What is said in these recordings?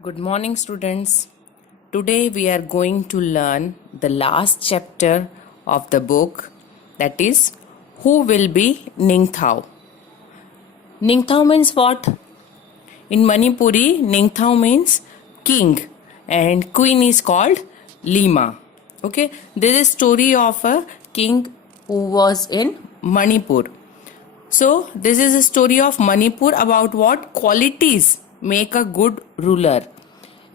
Good morning, students. Today we are going to learn the last chapter of the book, that is, who will be Ningthao. Ningthao means what? In Manipuri, Ningthao means king and queen is called Lima. Okay, this is a story of a king who was in Manipur. So, this is a story of Manipur about what qualities make a good ruler.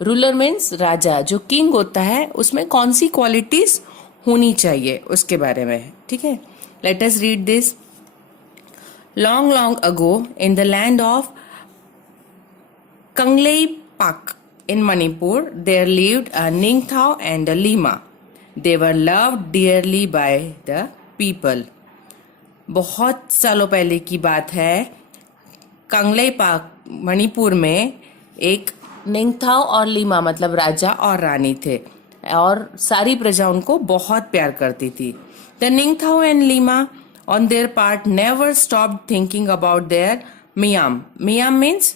Ruler means राजा, जो king होता है उसमें कौन सी qualities होनी चाहिए उसके बारे में. ठीक है, let us read this. Long long ago in the land of Kangleipak in Manipur, there lived a Ningthao and a Lima. They were loved dearly by the people. बहुत सालों पहले की बात है. कंगलेई पाक मणिपुर में एक निंगथाओ और लीमा मतलब राजा और रानी थे और सारी प्रजा उनको बहुत प्यार करती थी. The ningthou and leima on their part never stopped thinking about their miyam. Miyam means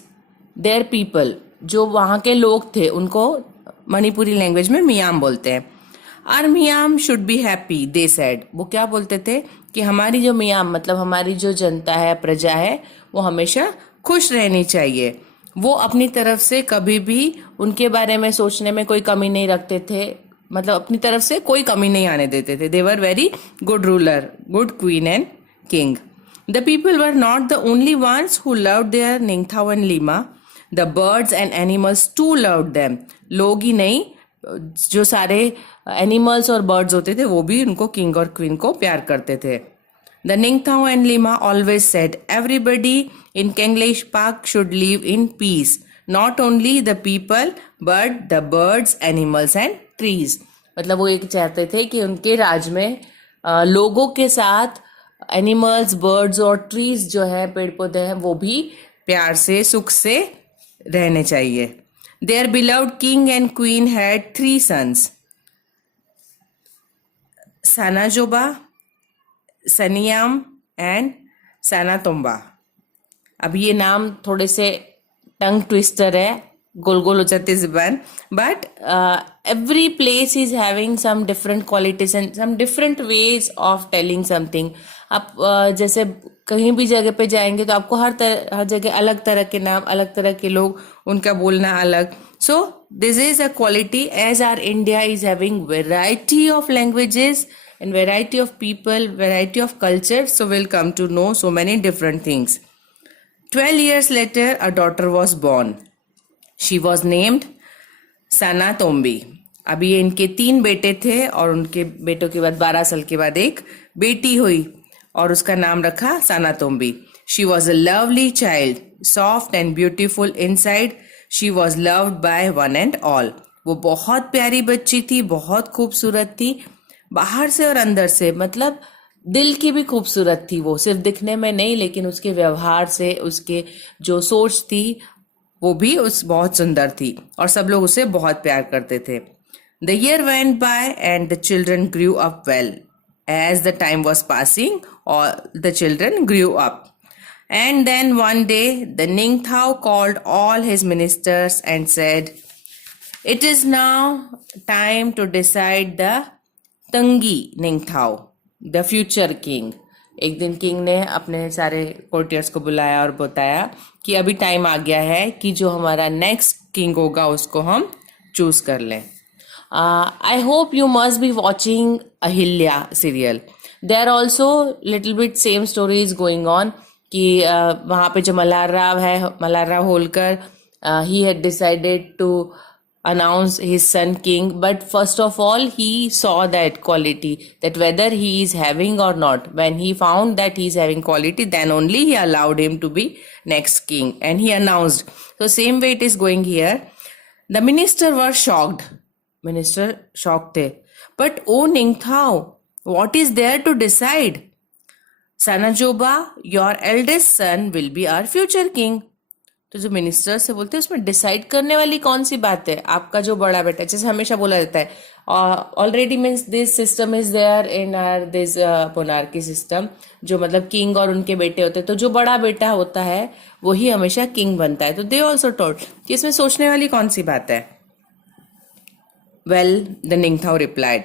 their people, जो वहाँ के लोग थे उनको मणिपुरी लैंग्वेज में मियाम बोलते हैं. Our miyam should be happy they said. वो क्या बोलते थे कि हमारी जो मियाम मतलब हमारी जो जनता है, प्रजा है, वो हमेशा खुश रहनी चाहिए. वो अपनी तरफ से कभी भी उनके बारे में सोचने में कोई कमी नहीं रखते थे, मतलब अपनी तरफ से कोई कमी नहीं आने देते थे. They were very good ruler, good queen and king. The people were not the only ones who loved their ningthou and leima. The birds and animals too loved them. लोग ही नहीं, जो सारे एनिमल्स और बर्ड्स होते थे वो भी उनको किंग और क्वीन को प्यार करते थे. The Ningthao and Lima always said everybody in Kenglish Park should live in peace. Not only the people but the birds, animals and trees. मतलब वो एक चाहते थे कि उनके राज में लोगों के साथ एनिमल्स, बर्ड्स और ट्रीज जो है, पेड़ पौधे हैं, वो भी प्यार से सुख से रहने चाहिए. Their beloved king and queen had 3 sons. Sanajoba, Saniyam and Sanatomba. अब ये नाम थोड़े से टंग ट्विस्टर है, गोल गोल हो जाती है जुबान, but every place is having some different qualities and some different ways of telling something. आप जैसे कहीं भी जगह पे जाएंगे तो आपको हर जगह अलग तरह के नाम, अलग तरह के लोग, उनका बोलना अलग. So this is a quality as our India is having variety of languages and variety of people, variety of culture, so we'll come to know so many different things. 12 years later, a daughter was born. She was named Sanatombi. अभी इनके 3 बेटे थे और उनके बेटों के बाद 12 साल के बाद एक बेटी हुई और उसका नाम रखा सनातोम्बी. She was a lovely child, soft and beautiful inside. She was loved by one and all. वो बहुत प्यारी बच्ची थी, बहुत खूबसूरत थी बाहर से और अंदर से, मतलब दिल की भी खूबसूरत थी. वो सिर्फ दिखने में नहीं लेकिन उसके व्यवहार से, उसके जो सोच थी वो भी उस बहुत सुंदर थी और सब लोग उसे बहुत प्यार करते थे. The year went by and the children grew up well. As the time was passing all the children grew up. And then one day the ningthou called all his ministers and said, it is now time to decide the tangi ningthou, the future king. एक दिन king ने अपने सारे courtiers को बुलाया और बताया कि अभी टाइम आ गया है कि जो हमारा नेक्स्ट किंग होगा उसको हम चूज कर लें. I hope you must be watching Ahilya serial. They are also little bit same stories going on कि वहाँ पे जो मल्हार राव है, Malhar Rao Holkar, he had decided to announce his son king, but first of all he saw that quality, that whether he is having or not. When he found that he is having quality, then only he allowed him to be next king and he announced. So same way it is going here. The minister were shocked. Minister shocked the. But oh Ningthao, what is there to decide? Sanajoba, your eldest son will be our future king. तो जो minister से बोलते हैं उसमें decide करने वाली कौन सी बात है? आपका जो बड़ा बेटा, जैसे हमेशा बोला जाता है already means this system is there in our this monarchy system, जो मतलब किंग और उनके बेटे होते हैं, तो जो बड़ा बेटा होता है वही हमेशा किंग बनता है. तो दे ऑल्सो टोल्ड कि इसमें सोचने वाली कौन सी बात है. Well, the ningthou replied,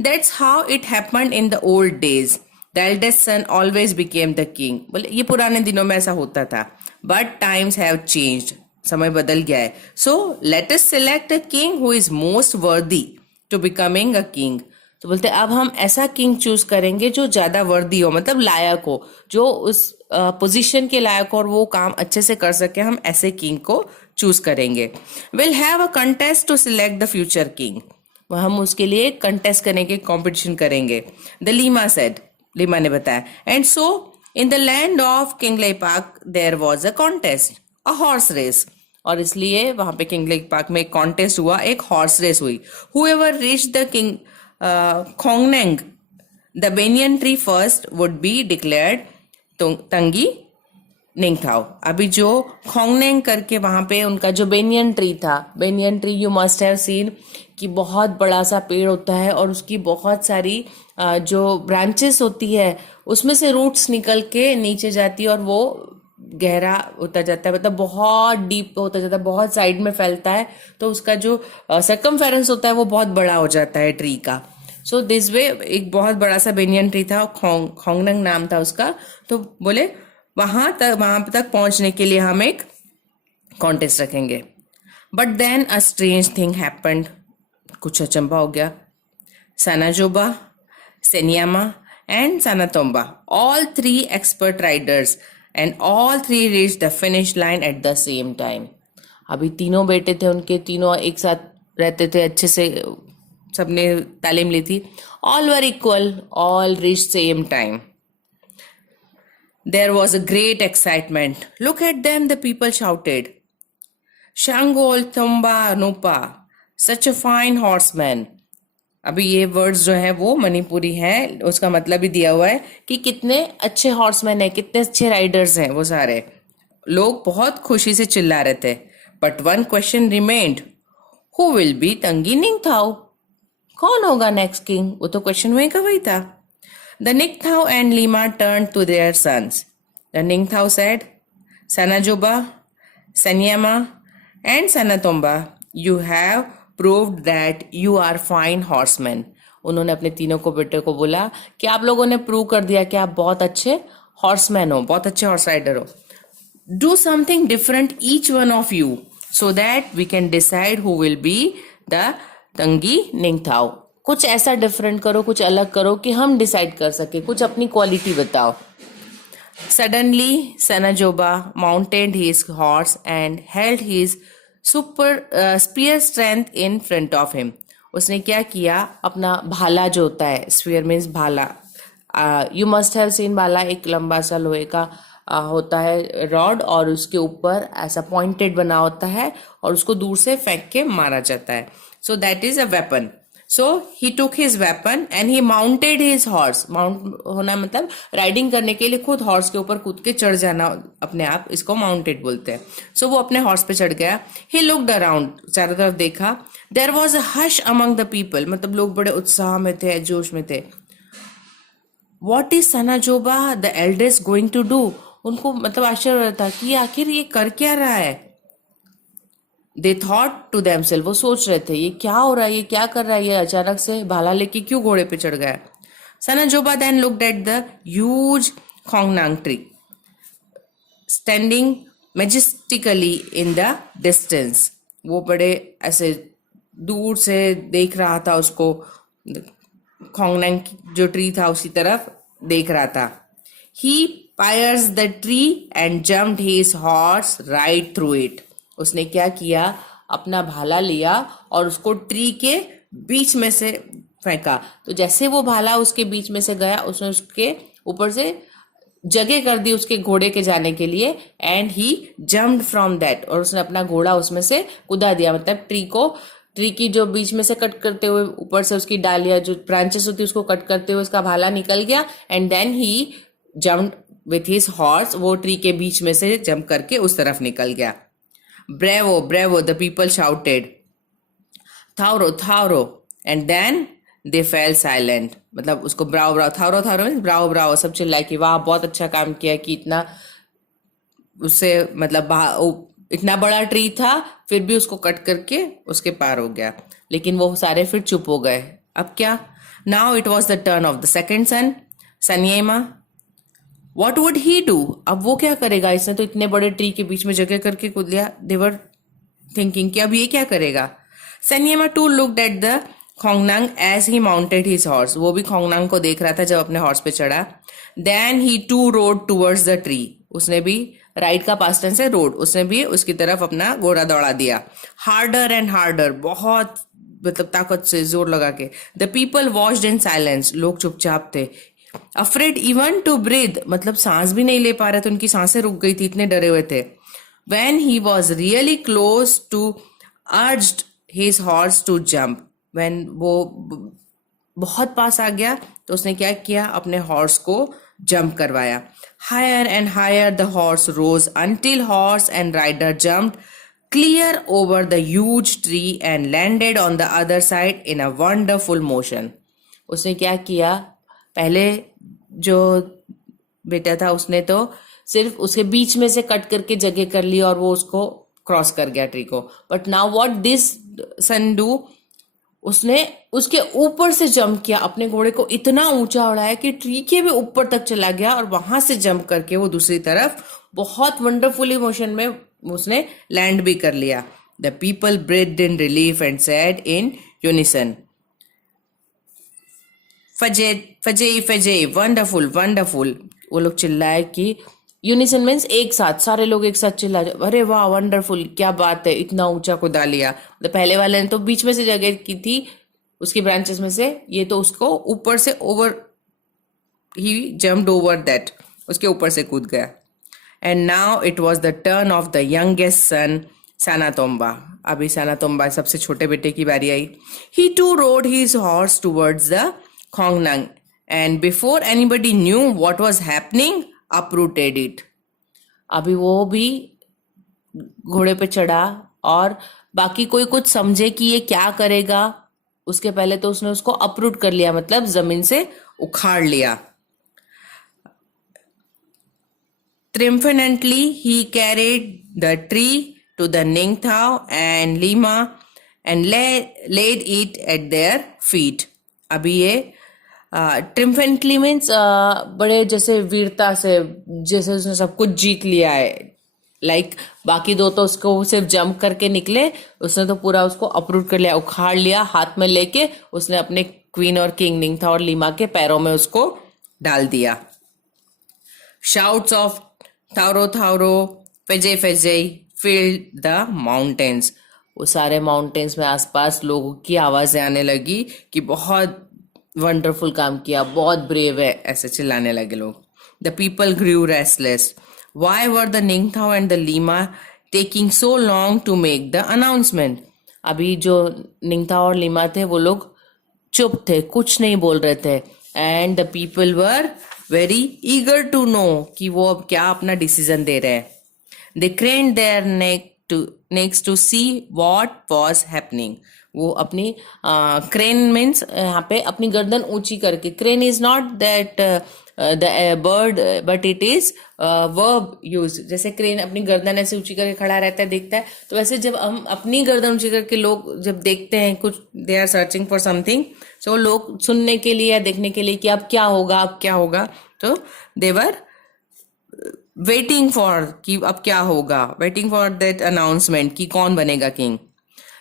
that's how it happened in the old days. The eldest son always became the king. बोले ये पुराने दिनों में ऐसा होता था, बट टाइम्स हैव चेंज्ड, समय बदल गया है. So let us select a king who is most worthy to becoming a king. तो बोलते अब हम ऐसा किंग चूज करेंगे जो ज्यादा वर्दी हो, मतलब लायक हो, जो उस पोजीशन के लायक हो और वो काम अच्छे से कर सके, हम ऐसे किंग को चूज करेंगे. Will have a contest to select the future king. हम उसके लिए कंटेस्ट करेंगे, कंपटीशन करेंगे. द लीमा सेड, लीमा ने बताया. And so in the land of Kangleipak there was a contest, a horse race. और इसलिए वहां पे किंगले पार्क में एक कॉन्टेस्ट हुआ, एक हॉर्स रेस हुई. Whoever reach the king khongnang the banyan tree first would be declared tangi ningthou. अभी जो खोंगनेंग करके वहां पे उनका जो बेनियन ट्री था, banyan tree you must have seen कि बहुत बड़ा सा पेड़ होता है और उसकी बहुत सारी जो ब्रांचेस होती है उसमें से रूट्स निकल के नीचे जाती है और वो गहरा होता जाता है, मतलब बहुत डीप होता जाता है, बहुत साइड में फैलता है. तो उसका जो सर्कमफेरेंस होता है वो बहुत बड़ा हो जाता है ट्री का. सो दिस वे एक बहुत बड़ा सा बेनियन ट्री था, खोंगनंग नाम था उसका. तो बोले वहां तक पहुंचने के लिए हम एक कॉन्टेस्ट रखेंगे. But then a strange thing happened. कुछ अचंभा हो गया. Sanajaoba, Seniyama and Sanatomba, all three expert riders and all three reached the finish line at the same time. अभी तीनों बेटे थे उनके, तीनों एक साथ रहते थे, अच्छे से सबने तालीम ली थी. All were equal, all reached same time. There was a great excitement. Look at them, the people shouted. Shangol Thumba Nupa, such a fine horseman. अभी ये वर्ड्स जो है वो मणिपुरी हैं, उसका मतलब भी दिया हुआ है कि कितने अच्छे हॉर्समैन हैं, कितने अच्छे राइडर्स हैं वो सारे. लोग बहुत खुशी से चिल्ला रहे थे. But one question remained, who will be तंगी निंगथाओ. कौन होगा नेक्स्ट किंग, वो तो क्वेश्चन वही का वही था. The ningthou and leima turn to their sons. The ningthou said, Sanajoba, Saniyama and Sanatomba, you have proved that you are fine horsemen. उन्होंने अपने तीनों को बेटे को बोला कि आप लोगों ने प्रूव कर दिया कि आप बहुत अच्छे हॉर्समैन हो, बहुत अच्छे हॉर्स राइडर हो. Do something different each one of you so that we can decide who will be the तंगी निंगथाओ. कुछ ऐसा डिफरेंट करो, कुछ अलग करो कि हम डिसाइड कर सके, कुछ अपनी क्वालिटी बताओ. Suddenly Sanajoba mounted his horse and held his spear strength in front of him. उसने क्या किया, अपना भाला जो होता है, स्पीयर मीन्स भाला, यू मस्ट हैव सीन भाला, एक लंबा सा लोहे का होता है रॉड और उसके ऊपर ऐसा पॉइंटेड बना होता है और उसको दूर से फेंक के मारा जाता है. So that is a weapon. So he took his weapon and he mounted his horse. Mount होना मतलब राइडिंग करने के लिए खुद हॉर्स के ऊपर कूद के चढ़ जाना अपने आप, इसको माउंटेड बोलते हैं. सो वो अपने हॉर्स पे चढ़ गया. ही लुक्ड अराउंड, चारों तरफ देखा. There was a hush among the people, मतलब लोग बड़े उत्साह में थे, जोश में थे. What is Sanajoba the eldest going to do. उनको मतलब आश्चर्य था कि आखिर ये कर क्या रहा है. दे थॉट टू देमसेल्फ, वो सोच रहे थे ये क्या हो रहा है, ये क्या कर रहा है, ये अचानक से भाला लेके क्यों घोड़े पे चढ़ गया. Sanajoba then looked at the huge khongnang tree standing majestically in the distance. वो बड़े ऐसे दूर से देख रहा था उसको, खोंगनांग जो ट्री था उसी तरफ देख रहा था. ही pierced the tree and jumped his horse right through it. उसने क्या किया, अपना भाला लिया और उसको ट्री के बीच में से फेंका. तो जैसे वो भाला उसके बीच में से गया, उसने उसके ऊपर से जगह कर दी उसके घोड़े के जाने के लिए. And he jumped from that, और उसने अपना घोड़ा उसमें से कूदा दिया. मतलब ट्री की जो बीच में से कट करते हुए ऊपर से उसकी डालियां जो ब्रांचेस होती है उसको कट करते हुए उसका भाला निकल गया. And then he jumped with his horse, वो ट्री के बीच में से जंप करके उस तरफ निकल गया. Bravo bravo the people shouted. Thouro thouro and then they fell silent, मतलब उसको ब्राव ब्राव, थारो थारो ब्राव ब्राव सब चिल्लाए कि वाह बहुत अच्छा काम किया, कि इतना उससे मतलब इतना बड़ा ट्री था फिर भी उसको कट करके उसके पार हो गया। लेकिन वो सारे फिर चुप हो गए। अब क्या? Now it was the turn of the second son, Saniyama. What would he do? अब वो क्या करेगा? इसने तो इतने बड़े ट्री के बीच में जगह करके कूद लिया। देवर थिंकिंग कि अब ये क्या करेगा। Saniyama too looked at the khongnang as he mounted his horse. वो भी खोंगनांग को देख रहा था जब अपने हॉर्स पे चढ़ा। Then he too rode towards the tree. उसने भी, राइड का पास्ट टेंस है रोड, उसने भी उसकी तरफ अपना घोड़ा दौड़ा दिया। हार्डर एंड हार्डर, बहुत मतलब ताकत से जोर लगा के। The people watched in silence. लोग चुपचाप थे। अफ्रेड इवन टू ब्रीथ, मतलब सांस भी नहीं ले पा रहे थे, उनकी सांसें रुक गई थी, इतने डरे हुए थे। When he was really close to urged his horse to jump, when वो बहुत पास आ गया तो उसने क्या किया, अपने हॉर्स को जंप करवाया। Higher and higher the horse rose until horse and rider jumped clear over the huge tree and landed on the other side in a wonderful motion. उसने क्या किया, पहले जो बेटा था उसने तो सिर्फ उसके बीच में से कट करके जगह कर ली और वो उसको क्रॉस कर गया ट्री को। But now what this son do, उसने उसके ऊपर से जंप किया, अपने घोड़े को इतना ऊंचा उड़ाया कि ट्री के भी ऊपर तक चला गया और वहां से जंप करके वो दूसरी तरफ बहुत वंडरफुली मोशन में उसने लैंड भी कर लिया। The people breathed in relief and said in unison, phajei phajei phajei, wonderful wonderful. वो लोग चिल्लाए कि यूनिसन मीन्स एक साथ, सारे लोग एक साथ चिल्लाए, अरे वाह वंडरफुल, क्या बात है, इतना ऊंचा कुदा लिया। तो पहले वाले ने तो बीच में से जगह की थी उसकी ब्रांचेस में से, ये तो उसको ऊपर से over, he jumped over that, उसके ऊपर से कूद गया। And now it was the turn of the youngest son Sanatomba. अभी सनातोम्बा सबसे छोटे बेटे की बारी आई। He too rode his horse towards the khongnang and before anybody knew what was happening uprooted it. अभी वो भी घोड़े पे चढ़ा और बाकी कोई कुछ समझे कि ये क्या करेगा उसके पहले तो उसने उसको अपरूट कर लिया, मतलब जमीन से उखाड़ लिया। Triumphantly he carried the tree to the Ningthao and Lima and laid it at their feet. अभी ये ट्रिम्फेंटली मीन्स बड़े जैसे वीरता से, जैसे उसने सब कुछ जीत लिया है। लाइक बाकी दो तो उसको सिर्फ जंप करके निकले, उसने तो पूरा उसको अप्रूव कर लिया, उखाड़ लिया, हाथ में लेके उसने अपने क्वीन और किंग निंगथा और लीमा के पैरों में उसको डाल दिया। शाउट्स ऑफ थारो थारो फेजे फेजे फिल्ड द माउंटेन्स। वो सारे माउंटेन्स में आसपास लोगों की आवाजें आने लगी कि बहुत वंडरफुल काम किया, बहुत ब्रेव है, ऐसे चिल्लाने लगे लोग। The people grew restless. Why were the ningthou and the leima taking so long to make the announcement. अभी जो निंगथाओ और लीमा थे वो लोग चुप थे, कुछ नहीं बोल रहे थे। And the people were very eager to know कि वो अब क्या अपना डिसीजन दे रहे हैं। They craned their necks to see what was happening. वो अपनी क्रेन मीन्स यहाँ पे अपनी गर्दन ऊंची करके, crane is not that the bird but it is verb use. जैसे क्रेन अपनी गर्दन ऐसे ऊंची करके खड़ा रहता है, देखता है, तो वैसे जब हम अपनी गर्दन ऊंची करके लोग जब देखते हैं कुछ, they are searching for something, so लोग सुनने के लिए या देखने के लिए कि अब क्या होगा, अब क्या होगा, तो देवर वेटिंग फॉर कि अब क्या होगा, वेटिंग फॉर दैट अनाउंसमेंट कि कौन बनेगा king.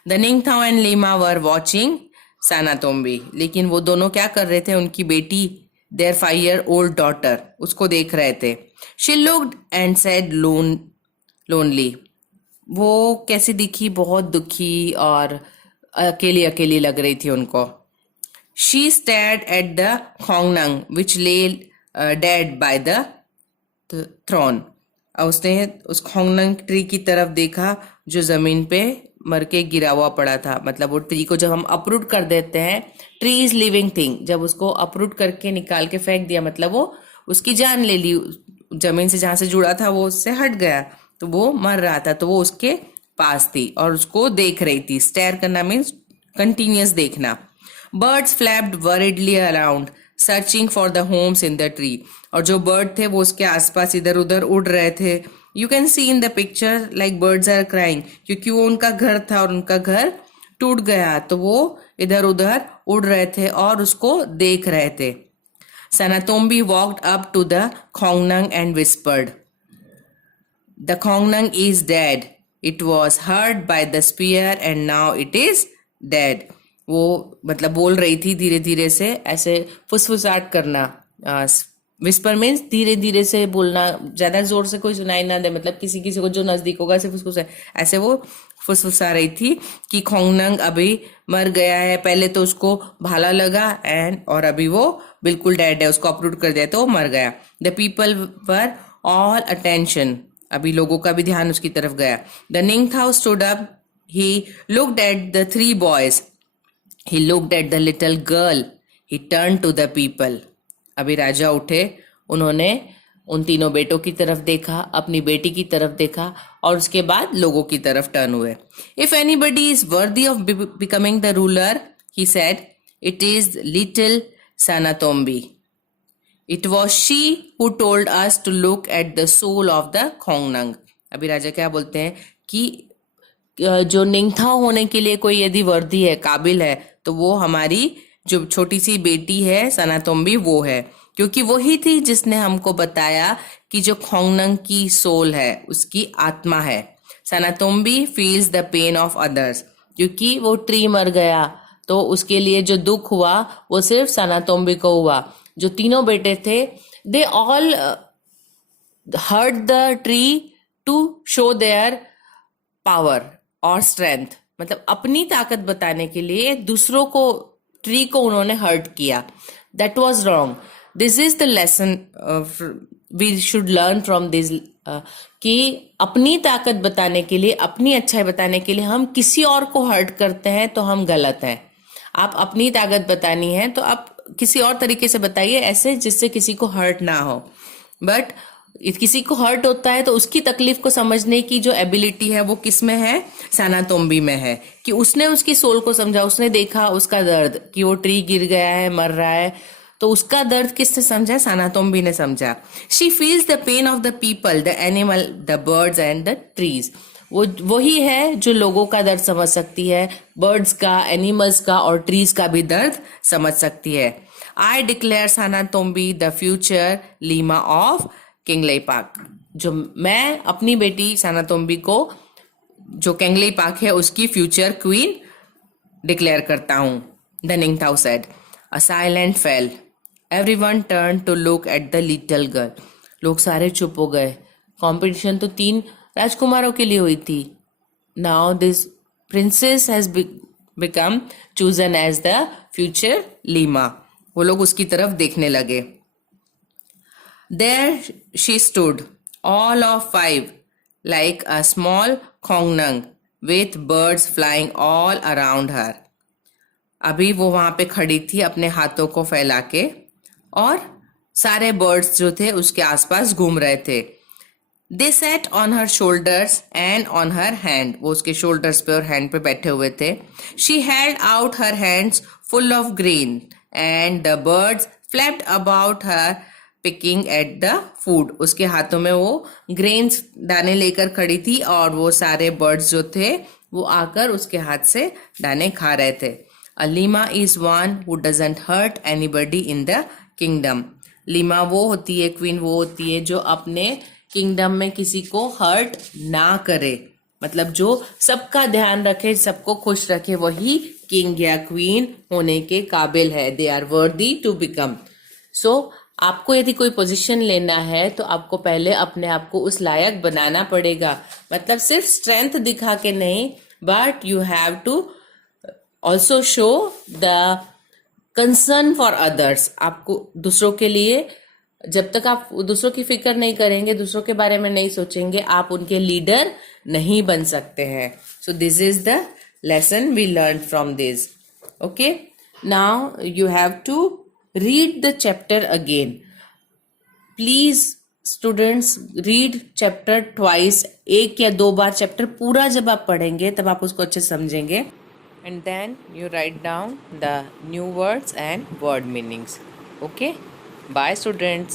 The ningthou and leima were watching Sanatombi. लेकिन वो दोनों क्या कर रहे थे, उनकी बेटी देयर 5-year-old डॉटर उसको देख रहे थे। She looked and said lonely. वो कैसी दिखी, बहुत दुखी और अकेली अकेली लग रही थी उनको। She stared at the khongnang which lay dead by the throne. उसने उस खोंगनांग ट्री की तरफ देखा जो जमीन पे मर के गिरा हुआ पड़ा था। मतलब वो ट्री को जब हम अपरूट कर देते हैं, ट्री इज लिविंग थिंग, जब उसको अपरूट करके निकाल के फेंक दिया मतलब वो उसकी जान ले ली, जमीन से जहां से जुड़ा था वो उससे हट गया, तो वो मर रहा था, तो वो उसके पास थी और उसको देख रही थी। स्टेयर करना मीन्स कंटिन्यूअस देखना। Birds flapped worriedly around, searching for the homes in the tree. और जो bird थे वो उसके आसपास इधर उधर उड़ रहे थे. You can see in the picture like birds are crying, क्योंकि वो उनका घर था और उनका घर टूट गया, तो वो इधर उधर उड़ रहे थे और उसको देख रहे थे. Sanatombi walked up to the Khongnang and whispered, "The Khongnang is dead. It was hurt by the spear and now it is dead." वो मतलब बोल रही थी धीरे धीरे से, ऐसे फुसफुसाहट करना. विस्पर मीन्स धीरे धीरे से बोलना, ज्यादा जोर से कोई सुनाई ना दे, मतलब किसी किसी को जो नजदीक होगा ऐसे फुसफुसा, ऐसे वो फुसफुसा रही थी कि खोंगनंग अभी मर गया है. पहले तो उसको भाला लगा और अभी वो बिल्कुल डेड है, उसको अपरूट कर दिया तो वो मर गया. The people were all attention, अभी लोगों का भी ध्यान उसकी तरफ गया. The ningthou stood up, he looked at the 3 boys, he looked at the little girl, he turn to the people. अभी राजा उठे, उन्होंने उन तीनों बेटों की तरफ देखा, अपनी बेटी की तरफ देखा और उसके बाद लोगों की तरफ टर्न हुए. If anybody is worthy of becoming the ruler, he said, it is little Sanatombi. It was she who told us to look at the soul of the khongnang. अभी राजा क्या बोलते हैं कि जो निंगथाओ होने के लिए कोई यदि वर्दी है, काबिल है, तो वो हमारी जो छोटी सी बेटी है सनातोम्बी वो है, क्योंकि वही थी जिसने हमको बताया कि जो खोंगनंग की सोल है उसकी आत्मा है. Sanatombi feels the pain of others, क्योंकि वो ट्री मर गया तो उसके लिए जो दुख हुआ वो सिर्फ सनातोम्बी को हुआ. जो तीनों बेटे थे, they all hurt the tree to show their power और स्ट्रेंथ, मतलब अपनी ताकत बताने के लिए दूसरों को, ट्री को उन्होंने हर्ट किया. That was wrong. This is the lesson we should learn from this, कि अपनी ताकत बताने के लिए, अपनी अच्छाई बताने के लिए हम किसी और को हर्ट करते हैं तो हम गलत हैं. आप अपनी ताकत बतानी है तो आप किसी और तरीके से बताइए, ऐसे जिससे किसी को हर्ट ना हो. बट किसी को हर्ट होता है तो उसकी तकलीफ को समझने की जो एबिलिटी है वो किस में है, सनातोम्बी में है, कि उसने उसकी सोल को समझा, उसने देखा उसका दर्द कि वो ट्री गिर गया है, मर रहा है, तो उसका दर्द किसने समझा, सनातोम्बी ने समझा. She feels the pain of the people, the animal, the birds and the trees. वो वही है जो लोगों का दर्द समझ सकती है, बर्ड्स का, एनिमल्स का और ट्रीज का भी दर्द समझ सकती है. I declare Sanatombi the future leima of Kangleipak. जो मैं अपनी बेटी सनातोम्बी को, जो किंगले पाक है, उसकी फ्यूचर क्वीन डिक्लेयर करता हूं. The ningthou said. A silent fell. Everyone turn to look at the little girl. लोग सारे चुप हो गए. कंपटीशन तो 3 राजकुमारों के लिए हुई थी. Now this princess has become chosen as the future Leima. वो लोग उसकी तरफ देखने लगे. There she stood, all of 5, like a small खोंगनंग, with birds flying all around her. अभी वो वहां पे खड़ी थी अपने हाथों को फैला के, और सारे बर्ड्स जो थे उसके आसपास घूम रहे थे. They sat on her shoulders and on her hand. वो उसके shoulders पे और hand पे बैठे हुए थे. She held out her hands full of grain and the birds flapped about her picking at the food. उसके हाथों में वो ग्रेन्स, दाने लेकर खड़ी थी और वो सारे बर्ड्स जो थे वो आकर उसके हाथ से दाने खा रहे थे. A leima is one who doesn't hurt anybody in the kingdom. लीमा वो होती है, क्वीन वो होती है जो अपने किंगडम में किसी को हर्ट ना करे, मतलब जो सबका ध्यान रखे, सबको खुश रखे, वही किंग या क्वीन होने के काबिल है. They are worthy to become. So आपको यदि कोई पोजीशन लेना है तो आपको पहले अपने आप को उस लायक बनाना पड़ेगा, मतलब सिर्फ स्ट्रेंथ दिखा के नहीं, but you have to also show the concern for others. आपको दूसरों के लिए, जब तक आप दूसरों की फिक्र नहीं करेंगे, दूसरों के बारे में नहीं सोचेंगे, आप उनके लीडर नहीं बन सकते हैं. So this is the lesson we learn from this. Okay, now you have to read the chapter again. Please students read chapter twice. 1 या 2 बार चैप्टर पूरा जब आप पढ़ेंगे तब आप उसको अच्छे समझेंगे. and then you write down the new words and word meanings. Okay, bye students.